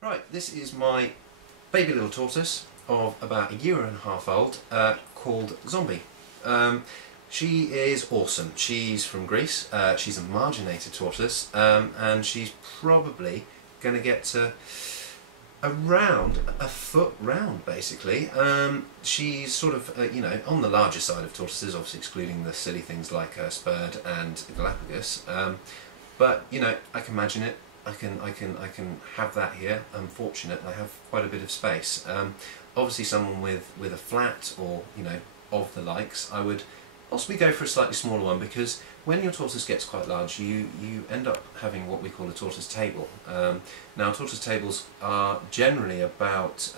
Right, this is my baby little tortoise of about 1.5 years old called Zombie. She is awesome. She's from Greece. She's a marginated tortoise and she's probably going to get to around a foot round basically. She's sort of, on the larger side of tortoises, obviously excluding the silly things like spurred and Galapagos. But I can imagine it. I can have that here. I'm fortunate. I have quite a bit of space. Obviously, someone with a flat or of the likes, I would possibly go for a slightly smaller one, because when your tortoise gets quite large, you end up having what we call a tortoise table. Now, tortoise tables are generally about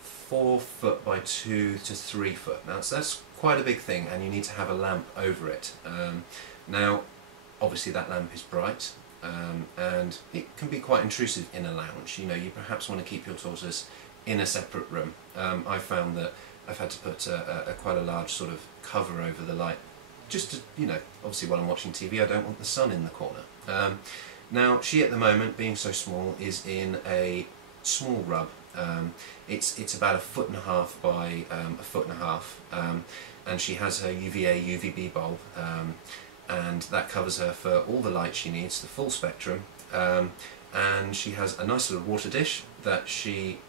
4 foot by 2 to 3 foot. Now, so that's quite a big thing, and you need to have a lamp over it. Now, obviously, that lamp is bright. And it can be quite intrusive in a lounge. You perhaps want to keep your tortoise in a separate room. I've found that I've had to put quite a large sort of cover over the light, just to, obviously while I'm watching TV I don't want the sun in the corner. Now, she at the moment, being so small, is in a small rub. It's about 1.5 foot by 1.5 foot, and she has her UVA UVB bulb, and that covers her for all the light she needs, the full spectrum. And she has a nice little water dish that she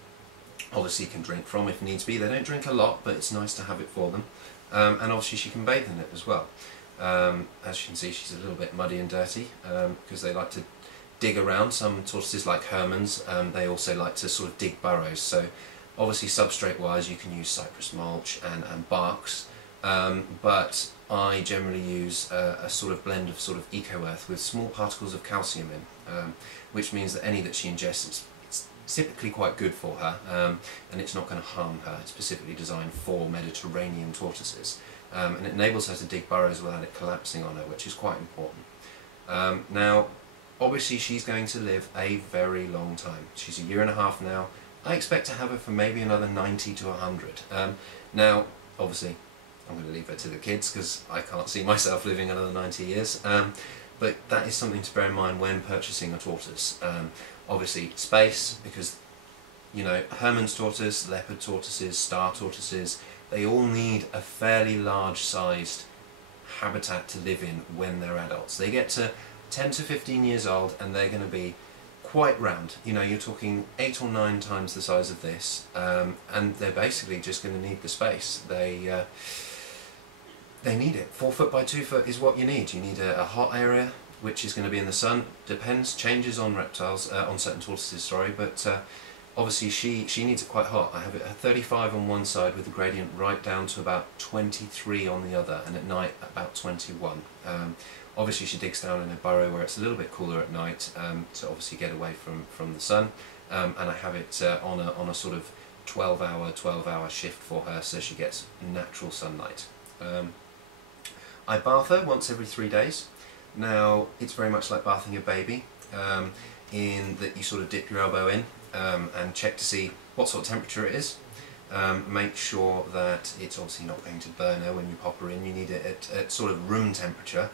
obviously can drink from if needs be. They don't drink a lot, but it's nice to have it for them. And obviously she can bathe in it as well. As you can see, she's a little bit muddy and dirty because they like to dig around. Some tortoises, like Hermans, they also like to sort of dig burrows. So obviously substrate wise you can use cypress mulch and barks, but I generally use a sort of blend of sort of eco-earth with small particles of calcium in, which means that any that she ingests, it's typically quite good for her, and it's not going to harm her. It's specifically designed for Mediterranean tortoises, and it enables her to dig burrows without it collapsing on her, which is quite important. Now, obviously she's going to live a very long time. She's 1.5 years now. I expect to have her for maybe another 90 to 100. Now, obviously, I'm going to leave her to the kids because I can't see myself living another 90 years. But that is something to bear in mind when purchasing a tortoise. Obviously space, because Hermann's tortoise, leopard tortoises, star tortoises, they all need a fairly large sized habitat to live in when they're adults. They get to 10 to 15 years old and they're going to be quite round. You're talking 8 or 9 times the size of this, and they're basically just going to need the space. They need it. 4 foot by 2 foot is what you need. You need a hot area, which is going to be in the sun. Depends, changes on reptiles, on certain tortoises, sorry, but obviously she needs it quite hot. I have it at 35 on one side with the gradient right down to about 23 on the other, and at night about 21. Obviously she digs down in a burrow where it's a little bit cooler at night, to obviously get away from the sun, and I have it on a sort of 12-hour shift for her, so she gets natural sunlight. I bath her once every 3 days. Now, it's very much like bathing a baby, in that you sort of dip your elbow in and check to see what sort of temperature it is. Make sure that it's obviously not going to burn her when you pop her in. You need it at sort of room temperature.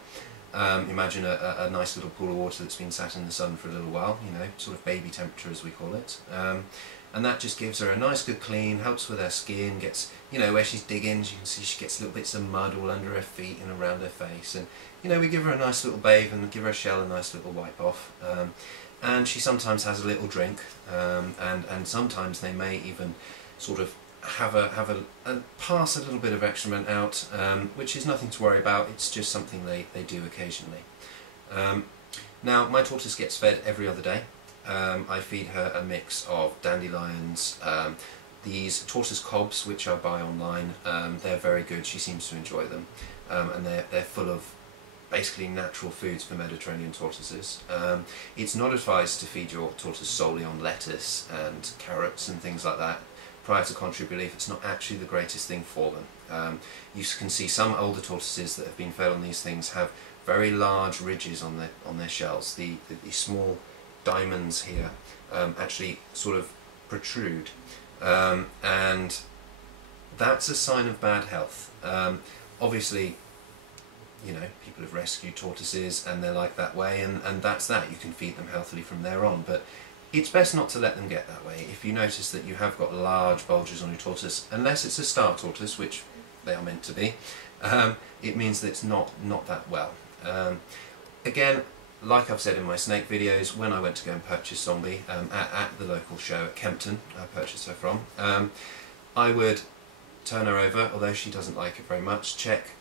Imagine a nice little pool of water that's been sat in the sun for a little while, sort of baby temperature as we call it. And that just gives her a nice good clean, helps with her skin, gets, where she's digging, you can see she gets little bits of mud all under her feet and around her face, and we give her a nice little bathe and give her a shell a nice little wipe off, and she sometimes has a little drink, and sometimes they may even sort of have a pass a little bit of excrement out, which is nothing to worry about. It's just something they do occasionally. Now, my tortoise gets fed every other day. I feed her a mix of dandelions, these tortoise cobs which I buy online. They're very good, she seems to enjoy them, and they're full of basically natural foods for Mediterranean tortoises. It's not advised to feed your tortoise solely on lettuce and carrots and things like that. Prior to contrary belief, it's not actually the greatest thing for them. You can see some older tortoises that have been fed on these things have very large ridges on their shells. The small diamonds here actually sort of protrude, and that's a sign of bad health. Obviously, people have rescued tortoises and they're like that way, and that's that. You can feed them healthily from there on, but it's best not to let them get that way. If you notice that you have got large bulges on your tortoise, unless it's a star tortoise, which they are meant to be, it means that it's not that well. Again, like I've said in my snake videos, when I went to go and purchase Zombie at the local show at Kempton, I purchased her from, I would turn her over, although she doesn't like it very much, check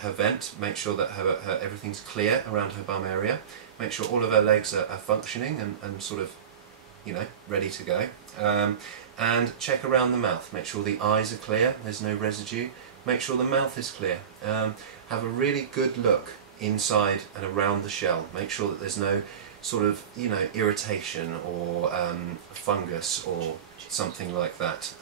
her vent, make sure that her everything's clear around her bum area, make sure all of her legs are functioning and sort of, you know, ready to go, and check around the mouth, make sure the eyes are clear, there's no residue, make sure the mouth is clear, have a really good look inside and around the shell, make sure that there's no sort of, you know, irritation or fungus or something like that.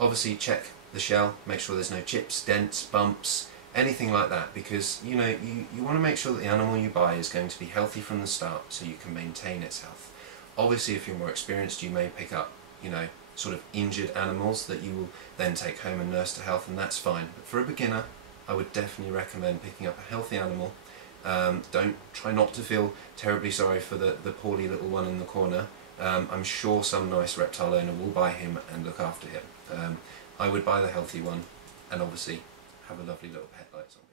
Obviously check the shell, make sure there's no chips, dents, bumps, anything like that, because you know you want to make sure that the animal you buy is going to be healthy from the start so you can maintain its health. Obviously if you're more experienced you may pick up, you know, sort of injured animals that you will then take home and nurse to health, and that's fine. But for a beginner I would definitely recommend picking up a healthy animal. Try not to feel terribly sorry for the poorly little one in the corner. I'm sure some nice reptile owner will buy him and look after him. I would buy the healthy one and obviously have a lovely little pet like Zombie.